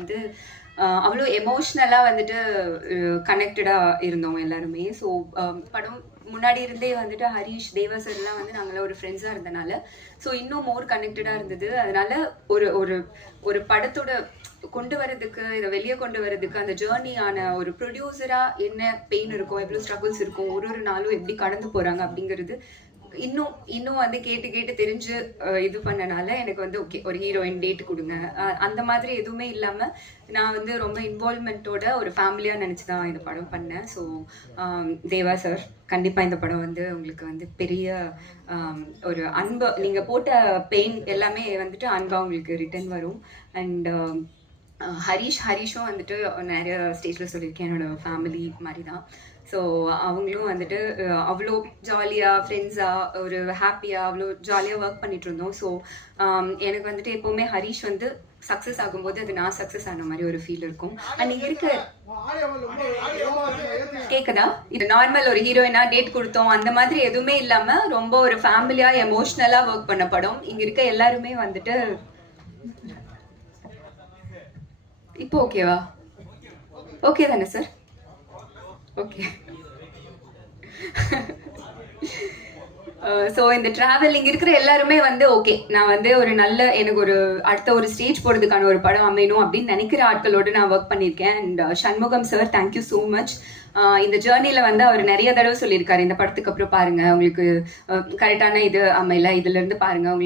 வந்து அவ்வளோ எமோஷ்னலாக வந்துட்டு கனெக்டடாக இருந்தோம் எல்லாருமே. ஸோ படம் முன்னாடி இருந்தே வந்துட்டு ஹரிஷ், தேவா சார்லாம் வந்து நாங்களாம் ஒரு ஃப்ரெண்ட்ஸாக இருந்தனால ஸோ இன்னும் மோர் கனெக்டடாக இருந்தது. அதனால ஒரு ஒரு ஒரு படத்தோட கொண்டு வரதுக்கு, இதை வெளியே கொண்டு வரதுக்கு அந்த ஜேர்னியான ஒரு ப்ரொடியூசராக என்ன பெயின் இருக்கும், எவ்வளோ ஸ்ட்ரகிள்ஸ் இருக்கும், ஒரு ஒரு நாளும் எப்படி கடந்து போகிறாங்க அப்படிங்கிறது இன்னும் வந்து கேட்டு கேட்டு தெரிஞ்சு இது பண்ணனால எனக்கு வந்து ஓகே ஒரு ஹீரோயின் டேட் கொடுங்க அந்த மாதிரி எதுவுமே இல்லாமல் நான் வந்து ரொம்ப இன்வால்மெண்ட்டோட ஒரு ஃபேமிலியாக நினச்சி தான் இந்த படம் பண்ணேன். ஸோ தேவா சார், கண்டிப்பாக இந்த படம் வந்து உங்களுக்கு வந்து பெரிய ஒரு அன்பு, நீங்கள் போட்ட பெயின் எல்லாமே வந்துட்டு அன்பாக உங்களுக்கு ரிட்டர்ன் வரும். அண்ட் ஹரிஷும் வந்துட்டு நிறைய ஸ்டேஜில் சொல்லியிருக்கேன், என்னோட ஃபேமிலி மாதிரி தான். ஸோ அவங்களும் வந்துட்டு அவ்வளோ ஜாலியாக ஃப்ரெண்ட்ஸாக ஒரு ஹாப்பியாக அவ்வளோ ஜாலியாக ஒர்க் பண்ணிட்டு இருந்தோம். ஸோ எனக்கு வந்துட்டு எப்போவுமே ஹரிஷ் வந்து சக்ஸஸ் ஆகும்போது அது நான் சக்ஸஸ் ஆன மாதிரி ஒரு ஃபீல் இருக்கும். அண்ட் இங்கே இருக்க கேட்குதா, இது நார்மல் ஒரு ஹீரோயினா டேட் கொடுத்தோம் அந்த மாதிரி எதுவுமே இல்லாமல் ரொம்ப ஒரு ஃபேமிலியாக எமோஷ்னலாக ஒர்க் பண்ண படம். இங்கே இருக்க எல்லாருமே வந்துட்டு இப்போ ஓகேவா? ஓகே தானே சார்? ஓகே. ஸோ இந்த ட்ராவல் இங்கே இருக்கிற எல்லாருமே வந்து ஓகே, நான் வந்து ஒரு நல்ல எனக்கு ஒரு அடுத்த ஒரு ஸ்டேஜ் போகிறதுக்கான ஒரு படம் அமையணும் அப்படின்னு நினைக்கிற ஆட்களோடு நான் ஒர்க் பண்ணியிருக்கேன். And Shanmugam sir, thank you so much. இந்த ஜேர்னியில் வந்து அவர் நிறைய தடவை சொல்லியிருக்காரு, இந்த படத்துக்கு அப்புறம் பாருங்கள் உங்களுக்கு கரெக்டான இது அமையல, இதுலேருந்து பாருங்கள் உங்களுக்கு